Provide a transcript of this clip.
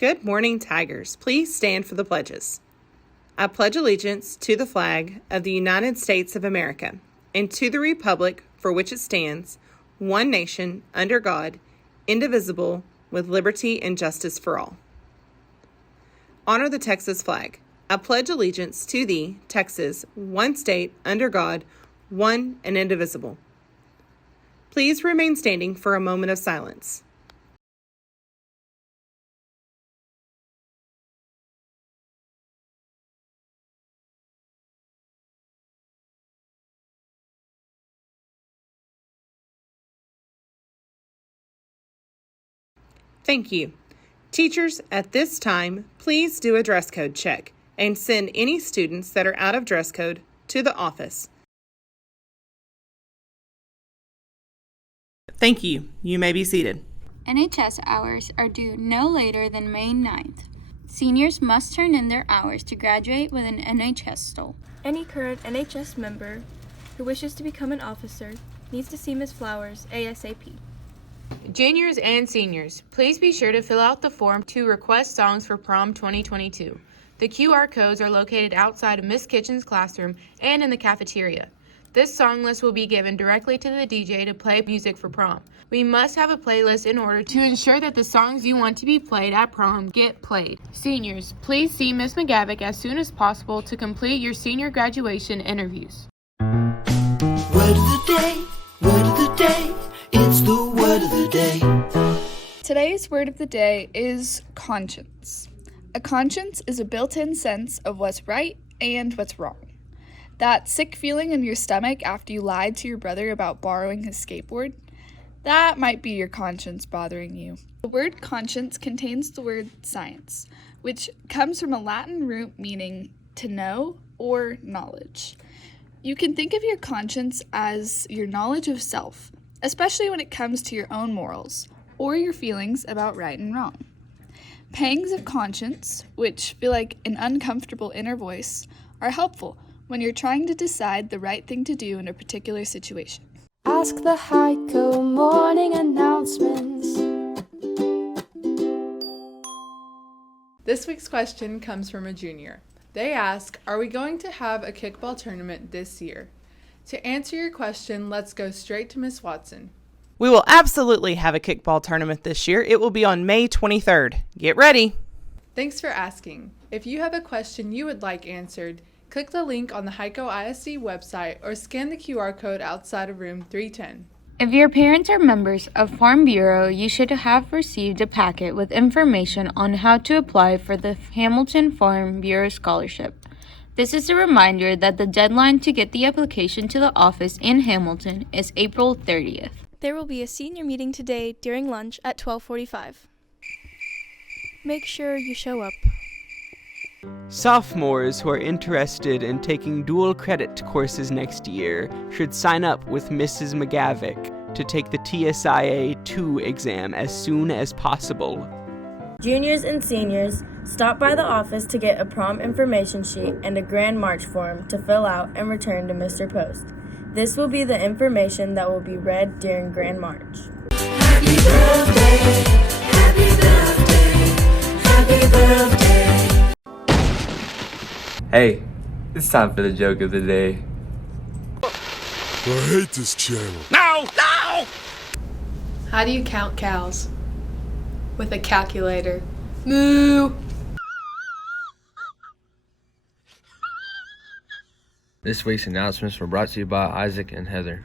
Good morning, Tigers. Please stand for the pledges. I pledge allegiance to the flag of the United States of America and to the republic for which it stands, one nation, under God, indivisible, with liberty and justice for all. Honor the Texas flag. I pledge allegiance to thee, Texas, one state, under God, one and indivisible. Please remain standing for a moment of silence. Thank you. Teachers, at this time, please do a dress code check and send any students that are out of dress code to the office. Thank you. You may be seated. NHS hours are due no later than May 9th. Seniors must turn in their hours to graduate with an NHS stole. Any current NHS member who wishes to become an officer needs to see Ms. Flowers ASAP. Juniors and seniors, please be sure to fill out the form to request songs for prom 2022. The QR codes are located outside of Miss Kitchen's classroom and in the cafeteria. This song list will be given directly to the DJ to play music for prom. We must have a playlist in order to ensure that the songs you want to be played at prom get played. Seniors, please see Ms. McGavick as soon as possible to complete your senior graduation interviews. Word of the day, word of the day, it's the word of the day. Today's word of the day is conscience. A conscience is a built-in sense of what's right and what's wrong. That sick feeling in your stomach after you lied to your brother about borrowing his skateboard, that might be your conscience bothering you. The word conscience contains the word science, which comes from a Latin root meaning to know or knowledge. You can think of your conscience as your knowledge of self, especially when it comes to your own morals or your feelings about right and wrong. Pangs of conscience, which feel like an uncomfortable inner voice, are helpful when you're trying to decide the right thing to do in a particular situation. Ask the Hico morning announcements. This week's question comes from a junior. They ask, are we going to have a kickball tournament this year? To answer your question, let's go straight to Miss Watson. We will absolutely have a kickball tournament this year. It will be on May 23rd. Get ready. Thanks for asking. If you have a question you would like answered, click the link on the Hico ISD website or scan the QR code outside of room 310. If your parents are members of Farm Bureau, you should have received a packet with information on how to apply for the Hamilton Farm Bureau Scholarship. This is a reminder that the deadline to get the application to the office in Hamilton is April 30th. There will be a senior meeting today during lunch at 12:45. Make sure you show up. Sophomores who are interested in taking dual credit courses next year should sign up with Mrs. McGavick to take the TSIA 2 exam as soon as possible. Juniors and seniors, stop by the office to get a prom information sheet and a Grand March form to fill out and return to Mr. Post. This will be the information that will be read during Grand March. Happy birthday, happy birthday, happy birthday. Hey, it's time for the joke of the day. I hate this channel. No! No! How do you count cows? With a calculator. Moo! This week's announcements were brought to you by Isaac and Heather.